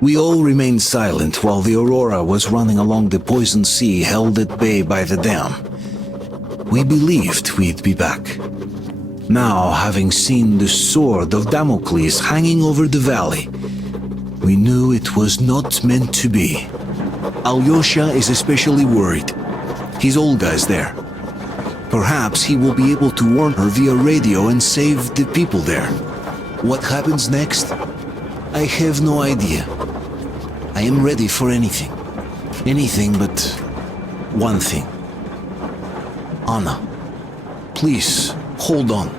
We all remained silent while the Aurora was running along the poison sea held at bay by the dam. We believed we'd be back. Now, having seen the sword of Damocles hanging over the valley, we knew it was not meant to be. Alyosha is especially worried. His Olga is there. Perhaps he will be able to warn her via radio and save the people there. What happens next? I have no idea. I am ready for anything. Anything but one thing. Anna, please, hold on.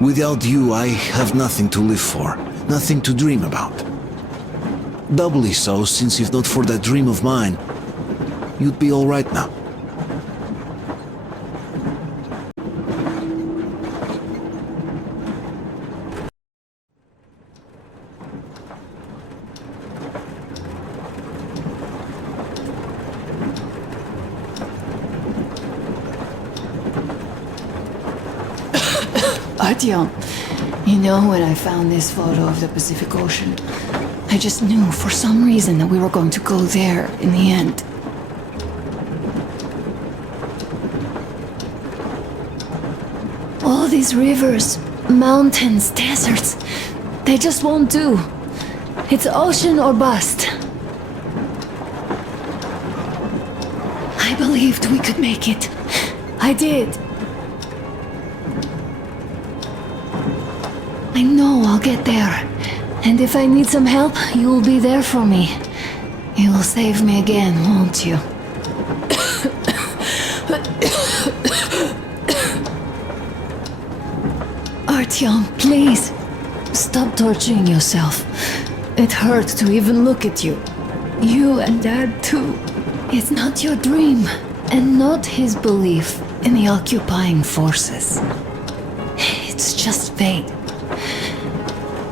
Without you, I have nothing to live for, nothing to dream about. Doubly so, since if not for that dream of mine, you'd be all right now. Artyom, you know, when I found this photo of the Pacific Ocean, I just knew for some reason that we were going to go there in the end. All these rivers, mountains, deserts, they just won't do. It's ocean or bust. I believed we could make it. I did. I know I'll get there. And if I need some help, you'll be there for me. You'll save me again, won't you? Artyom, please. Stop torturing yourself. It hurts to even look at you. You and Dad too. It's not your dream, and not his belief in the occupying forces. It's just fate.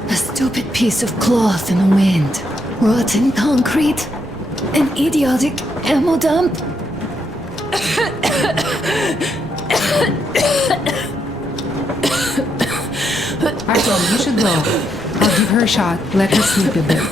A stupid piece of cloth in the wind. Rotten concrete. An idiotic ammo dump. Artyom, you should go. I'll give her a shot. Let her sleep a bit.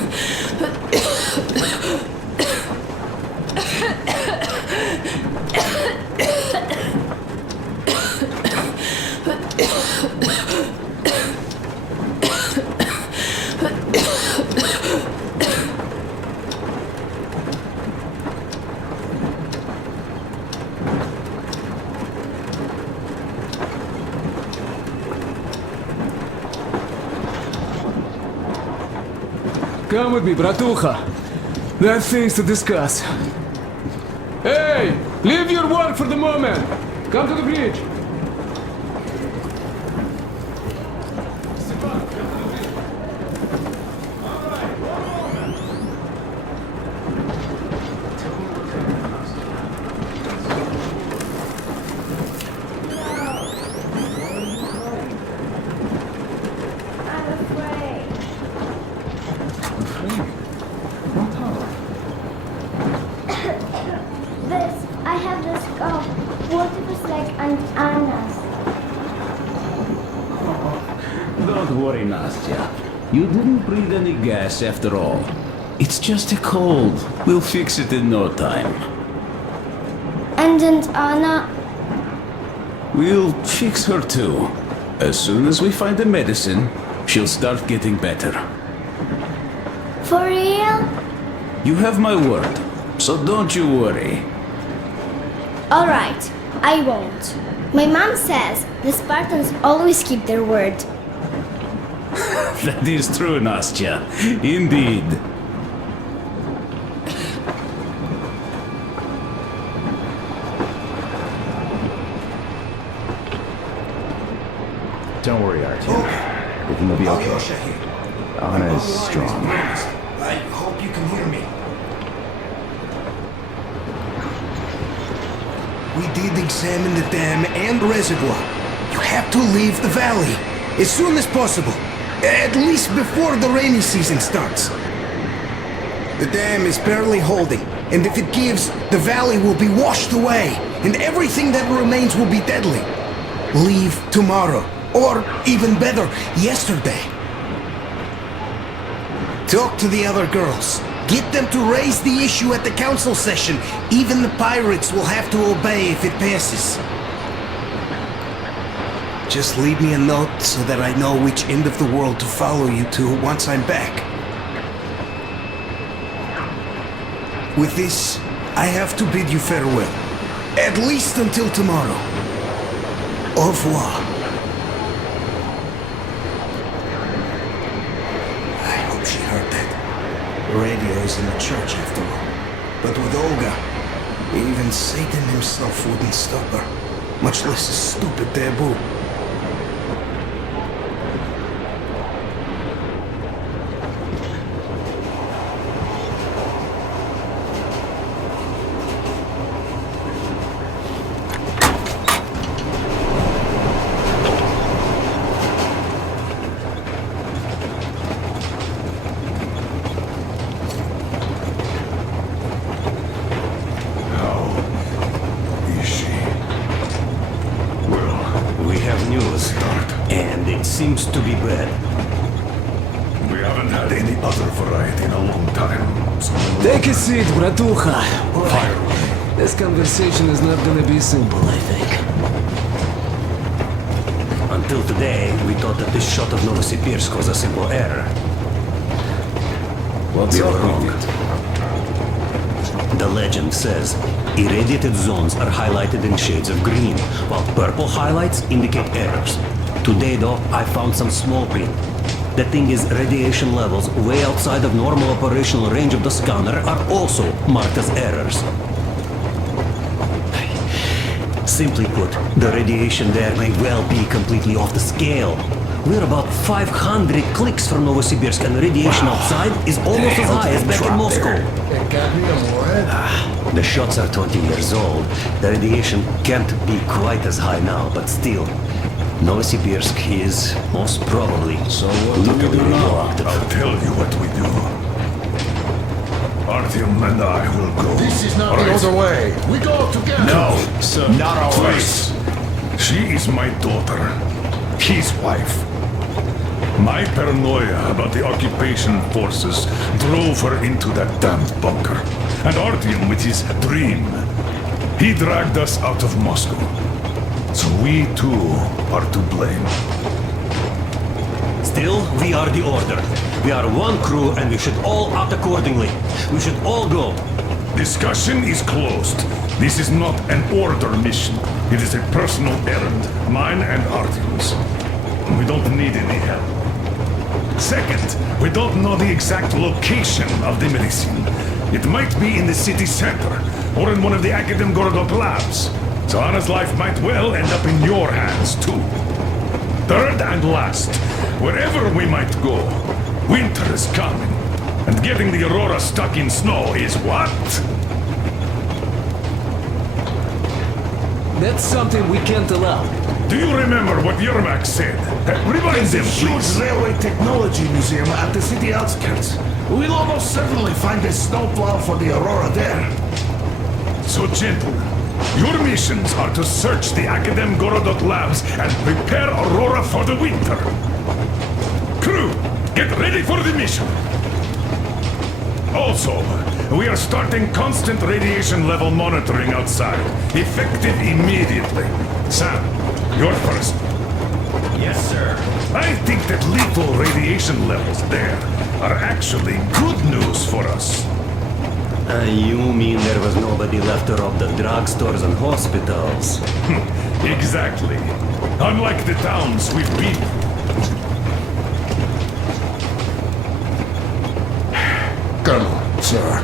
Come with me, bratucha. There are things to discuss. Hey! Leave your work for the moment! Come to the bridge! I have this scarf. What if it's like Aunt Anna's? Don't worry, Nastya. You didn't breathe any gas after all. It's just a cold. We'll fix it in no time. And Aunt Anna? We'll fix her too. As soon as we find the medicine, she'll start getting better. For real? You have my word, so don't you worry. Alright, I won't. My mom says the Spartans always keep their word. That is true, Nastya. Indeed. Don't worry, Artyom. Everything will be okay. Anna is strong. I hope you can hear me. We did examine the dam and reservoir. You have to leave the valley as soon as possible. At least before the rainy season starts. The dam is barely holding, and if it gives, the valley will be washed away, and everything that remains will be deadly. Leave tomorrow, or even better, yesterday. Talk to the other girls. Get them to raise the issue at the council session. Even the pirates will have to obey if it passes. Just leave me a note so that I know which end of the world to follow you to once I'm back. With this, I have to bid you farewell. At least until tomorrow. Au revoir. I hope she heard that. The radio is in the church after all. But with Olga, even Satan himself wouldn't stop her. Much less a stupid taboo. And it seems to be bad. We haven't had any other variety in a long time. So Take a seat, bratucha. fire. This conversation is not gonna be simple, I think. Until today, we thought that this shot of Novosibirsk was a simple error. What's You're wrong? wrong. The legend says irradiated zones are highlighted in shades of green, while purple highlights indicate errors. Today, though, I found some small print. The thing is, radiation levels way outside of normal operational range of the scanner are also marked as errors. Simply put, the radiation there may well be completely off the scale. We're about 500 clicks from Novosibirsk, and the radiation outside is almost as high as back in Moscow. The shots are 20 years old. The radiation can't be quite as high now, but still, Novosibirsk is most probably locally radioactive. I'll tell you what we do. Artyom and I will go. This is not Right. the other way. We go together. No, sir. Not our Please. She is my daughter. His wife. My paranoia about the occupation forces drove her into that damned bunker. And Artyom with his dream. He dragged us out of Moscow. So we too are to blame. Still, we are the Order. We are one crew and we should all act accordingly. We should all go. Discussion is closed. This is not an Order mission. It is a personal errand, mine and Artyom's. We don't need any help. Second, we don't know the exact location of the medicine. It might be in the city center, or in one of the Akadem Gorodok labs. So Anna's life might well end up in your hands, too. Third and last, wherever we might go, winter is coming. And getting the Aurora stuck in snow is what? That's something we can't allow. Do you remember what Yermak said? Remind them, huge please. railway technology museum at the city outskirts. We'll almost certainly find a snowplow for the Aurora there. So gentle. Your missions are to search the Akadem Gorodok labs and prepare Aurora for the winter. Crew, get ready for the mission. Also, we are starting constant radiation level monitoring outside. Effective immediately. Sam, you're first. Yes, sir. I think that lethal radiation levels there are actually good news for us. You mean there was nobody left to rob the drugstores and hospitals? Exactly. Unlike the towns we've been. Colonel, sir,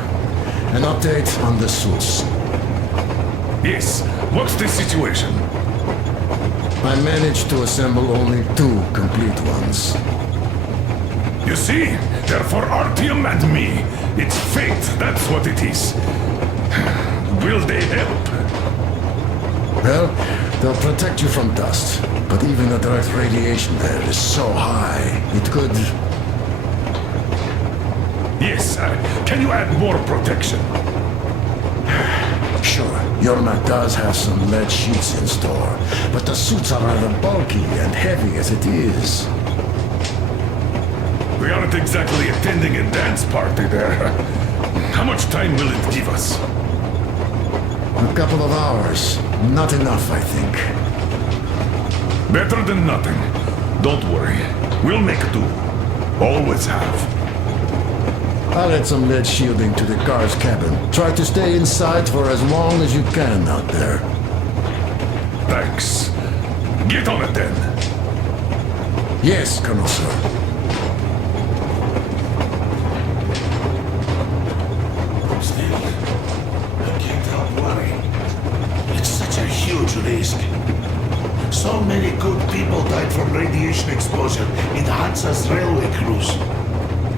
an update on the suits. Yes, what's the situation? I managed to assemble only 2 complete ones. You see, they're for Artyom and me. It's fate, that's what it is. Will they help? Well, they'll protect you from dust, but even the direct radiation there is so high, it could... Yes, can you add more protection? Sure, Yermak does have some lead sheets in store, but the suits are rather bulky and heavy as it is. We aren't exactly attending a dance party there. How much time will it give us? A couple of hours. Not enough, I think. Better than nothing. Don't worry. We'll make do. Always have. I'll add some lead shielding to the car's cabin. Try to stay inside for as long as you can out there. Thanks. Get on it then. Yes, Colonel Sir. Still, I can't help worrying. It's such a huge risk. So many good people died from radiation exposure in Hansa's railway crews.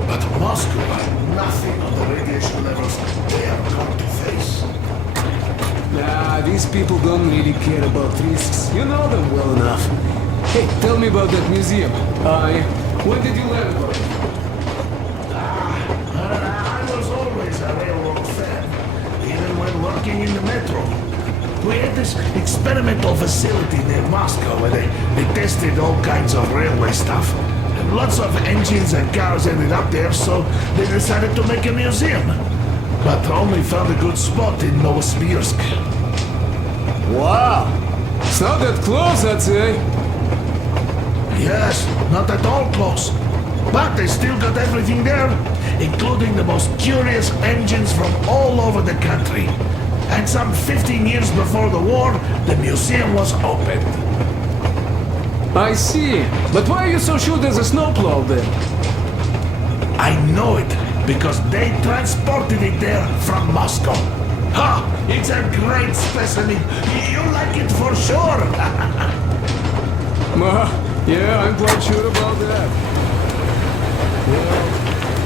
But Moscow had nothing on the radiation levels they are going to face. Nah, these people don't really care about risks. You know them well enough. Hey, tell me about that museum. When did you learn about it? I was always a railroad fan, even when working in the metro. We had this experimental facility near Moscow where they tested all kinds of railway stuff. And lots of engines and cars ended up there, so they decided to make a museum. But only found a good spot in Novosibirsk. Wow! It's not that close, I'd say. Yes, not at all close. But they still got everything there, including the most curious engines from all over the country. And some 15 years before the war, the museum was opened. I see. But why are you so sure there's a snowplow there? I know it, because they transported it there from Moscow. Ha! It's a great specimen. You'll like it for sure. Yeah, I'm quite sure about that. Well,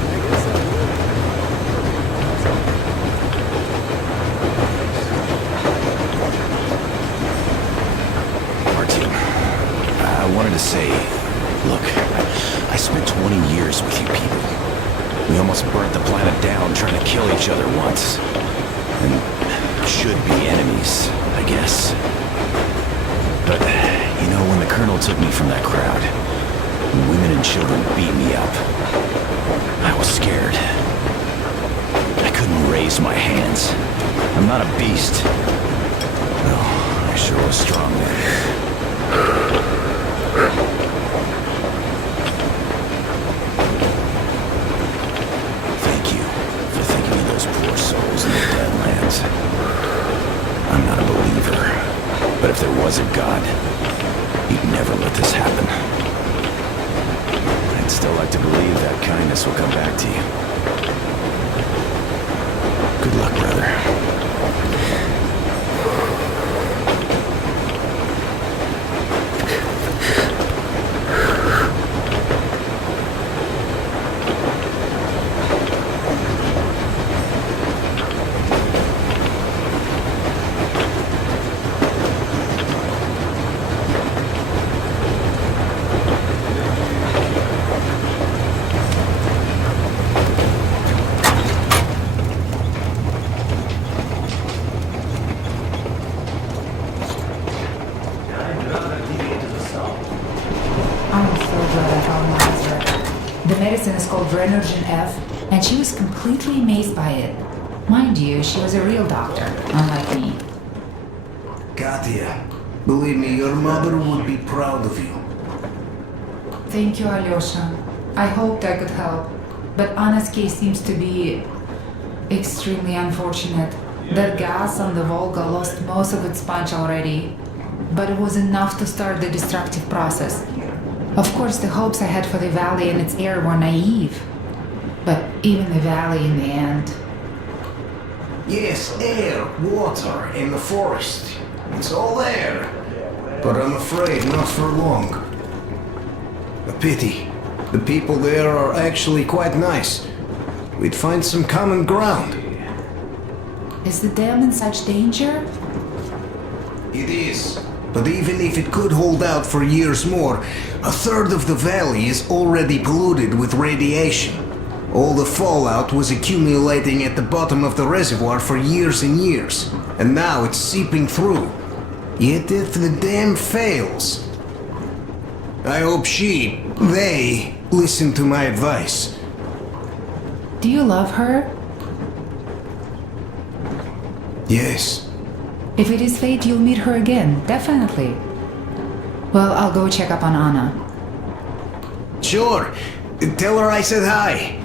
I guess I will. Martin, I wanted to say, look, I spent 20 years with you people. We almost burnt the planet down trying to kill each other once. And should be enemies, I guess. But, you know, when the Colonel took me from that crowd, when women and children beat me up, I was scared. I couldn't raise my hands. I'm not a beast. Well, I sure was strong then. Thank you for thinking of those poor souls in the Deadlands. I'm not a believer, but if there was a God, he'd never let this happen. I'd still like to believe that kindness will come back to you. Good luck, brother. I'm so glad I found my answer. The medicine is called Renergen F, and she was completely amazed by it. Mind you, she was a real doctor, unlike me. Katya, believe me, your mother would be proud of you. Thank you, Alyosha. I hoped I could help, but Anna's case seems to be extremely unfortunate. That gas on the Volga lost most of its punch already, but it was enough to start the destructive process. Of course, the hopes I had for the valley and its air were naive, but even the valley in the end. Yes, air, water, and the forest. It's all there. But I'm afraid not for long. A pity. The people there are actually quite nice. We'd find some common ground. Is the dam in such danger? It is. But even if it could hold out for years more, a third of the valley is already polluted with radiation. All the fallout was accumulating at the bottom of the reservoir for years and years, and now it's seeping through. Yet if the dam fails, I hope they Listen to my advice. Do you love her? Yes. If it is fate, you'll meet her again, definitely. Well, I'll go check up on Anna. Sure. Tell her I said hi.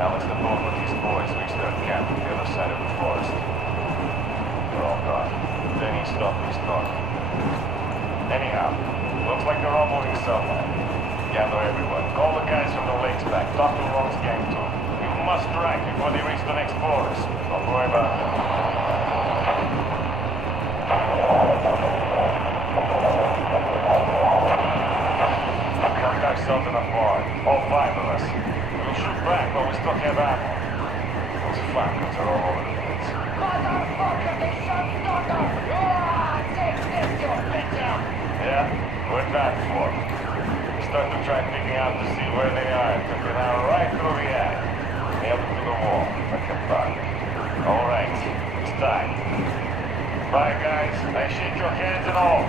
Now let's the boat with these boys reach their camp on the other side of the forest. They're all gone. Then he stopped his talking. Anyhow, looks like they're all moving somewhere. Gather everyone. Call the guys from the lakes back. Talk to Ron's gang too. You must strike before they reach the next forest. Don't worry about them. We got ourselves in a barn. All 5 of us. We'll shoot back, but we still have ammo. Those fuckers are all over the place. Motherfucker, they shot Stocker! Ah, take this, you bitch out! Yeah, we're done for. We started to try picking out to see where they are and took it out right through the attic. Nailed it to the wall, like a bug. All right, it's time. Bye, guys. I shake your hands and all.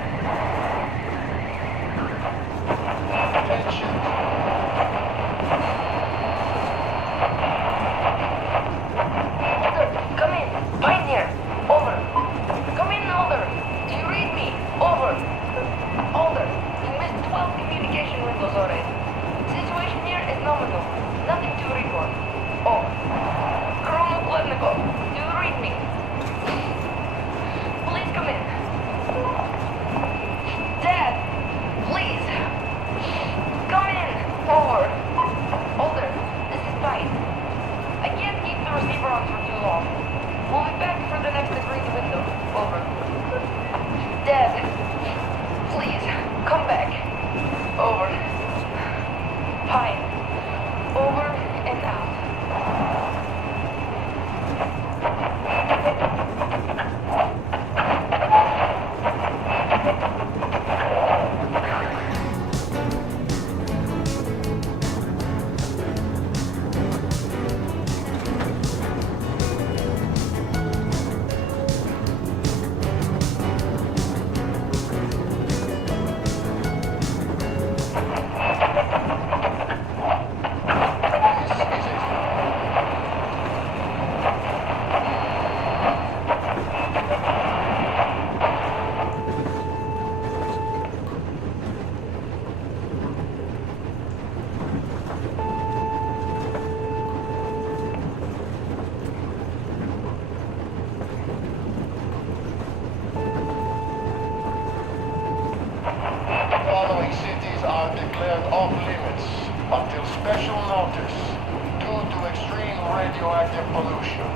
Alder, come in. Pioneer, over. Come in, Alder. Do you read me? Over. Alder, you missed 12 communication windows already. Situation here is nominal. Nothing to report. Over. Colonel Pletnikov, do you read me? Please come in. Dad, please. Come in. Over. Alder, this is tight. I can't keep the receiver on for too long. We'll be back for the next agreed window. Over. Dad, please, come back. Over. Pine. Over and out. The following cities are declared off limits until special notice due to extreme radioactive pollution.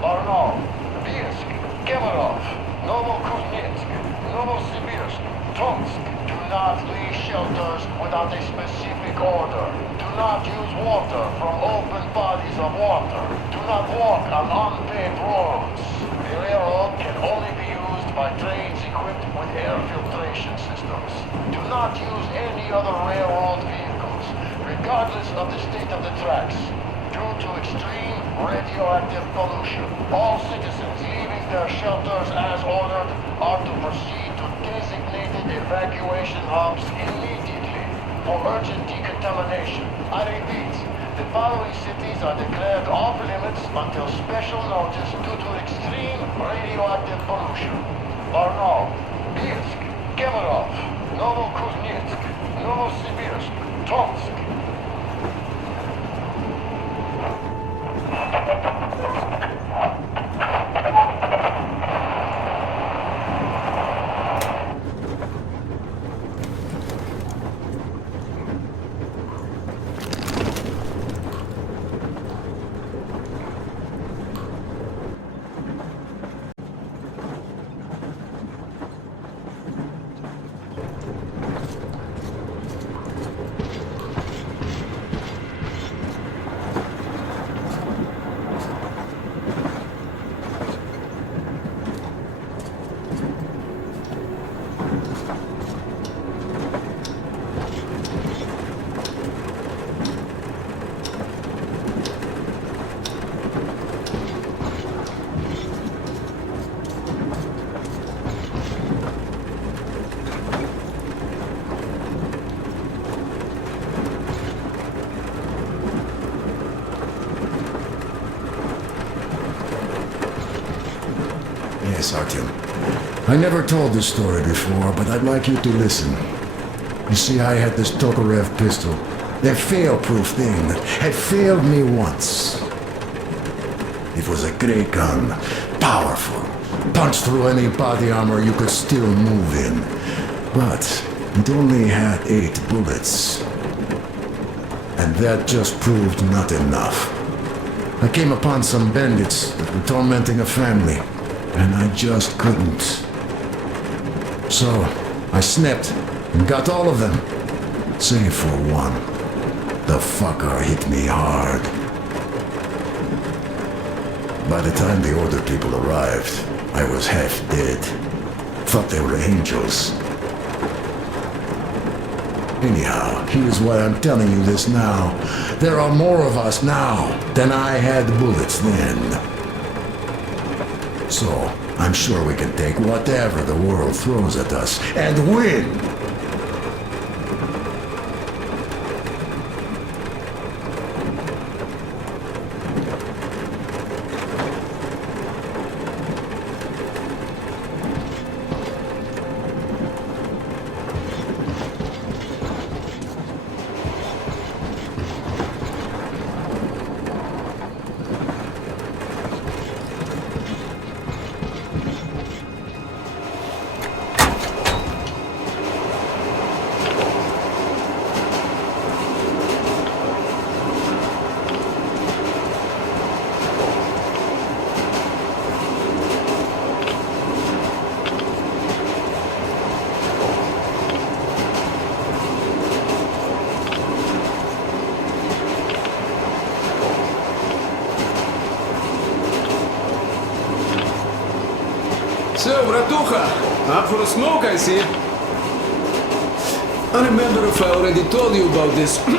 Barnaul, Bielsk, Kemerov, Novokuznetsk, Novosibirsk, Tomsk. Do not leave shelters without a specific order. Do not use water from open bodies of water. Do not walk on unpaved roads. The railroad can only be used by trains equipped with air filtration systems. Do not use any other railroad vehicles, regardless of the state of the tracks. Due to extreme radioactive pollution, all citizens leaving their shelters as ordered are to proceed to designated evacuation hubs immediately for urgent decontamination. I repeat, the following cities are declared off limits until special notice due to extreme radioactive pollution. Barnaul, Bielsk, Kemerov, Novokuznetsk, Novosibirsk, Tomsk. this, Artyom. I never told this story before, but I'd like you to listen. You see, I had this Tokarev pistol. That fail-proof thing that had failed me once. It was a great gun. Powerful. Punched through any body armor you could still move in. But it only had 8 bullets. And that just proved not enough. I came upon some bandits that were tormenting a family, and I just couldn't. So, I snapped and got all of them, save for one. The fucker hit me hard. By the time the order people arrived, I was half dead. Thought they were angels. Anyhow, here's why I'm telling you this now. There are more of us now than I had bullets then. So, I'm sure we can take whatever the world throws at us and win! So, Bratucha, up for a smoke, I see. I remember if I already told you about this. About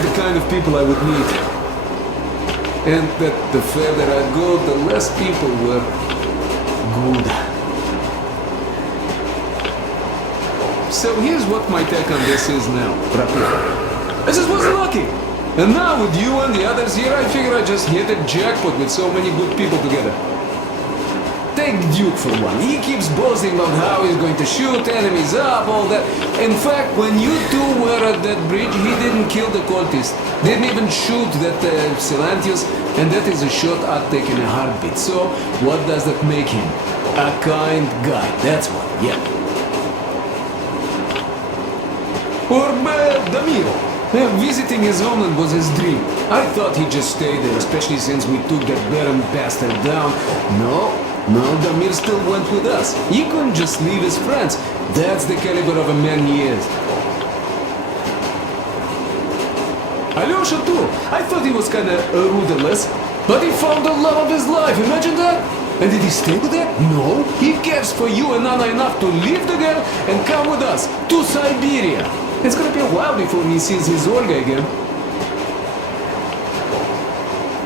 the kind of people I would meet. And that the further I go, the less people were good. So here's what my take on this is now, Bratucha. I just was lucky. And now with you and the others here, I figure I just hit a jackpot with so many good people together. Take Duke for one. He keeps boasting about how he's going to shoot enemies up, all that. In fact, when you two were at that bridge, he didn't kill the cultist. Didn't even shoot that Silantius, and that is a shot I'd take in a heartbeat. So, what does that make him? A kind guy, that's what, yeah. Or Damir. Visiting his homeland was his dream. I thought he'd just stay there, especially since we took that Baron bastard down. No, Damir still went with us. He couldn't just leave his friends. That's the caliber of a man he is. Alyosha too. I thought he was kinda rudderless, but he found the love of his life, imagine that? And did he stay with her? No, he cares for you and Anna enough to leave the girl and come with us to Siberia. It's gonna be a while before he sees his Olga again.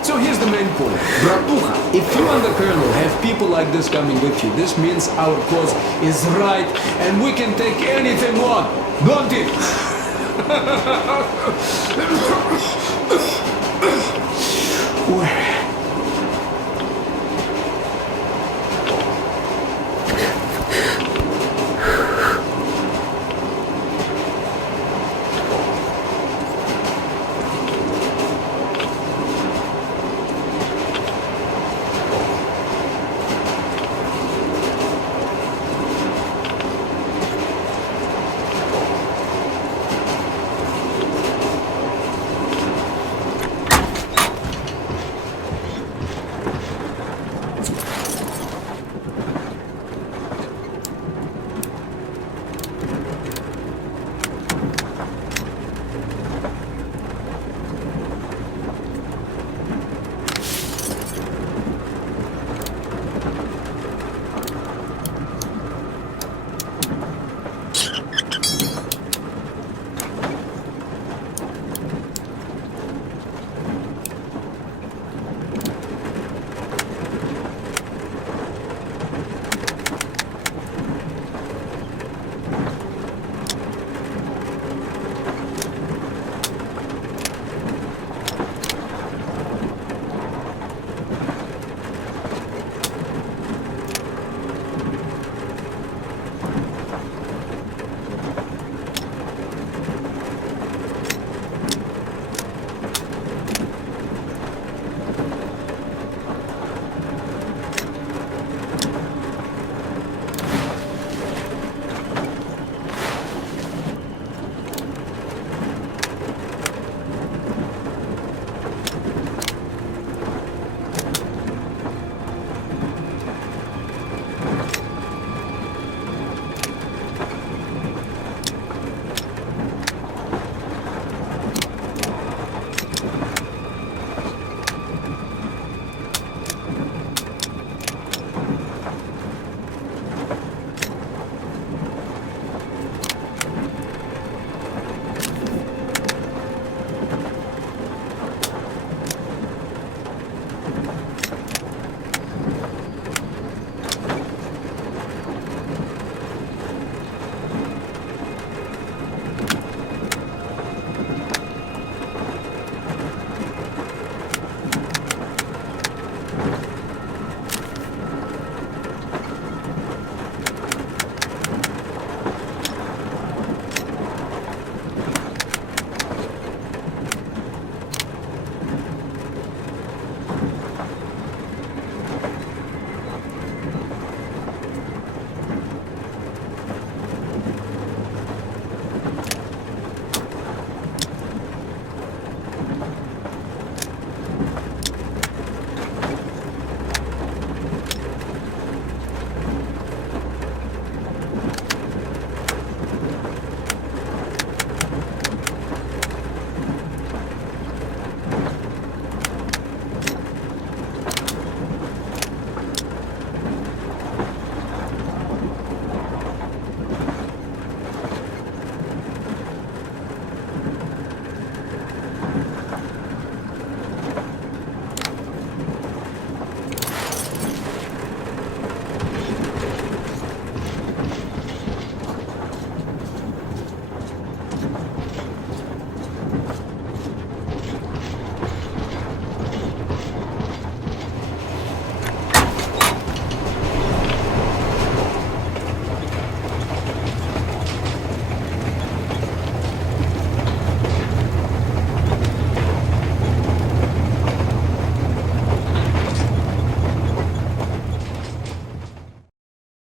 So here's the main point. Bratucha, if you and the Colonel have people like this coming with you, this means our cause is right and we can take anything on, don't it?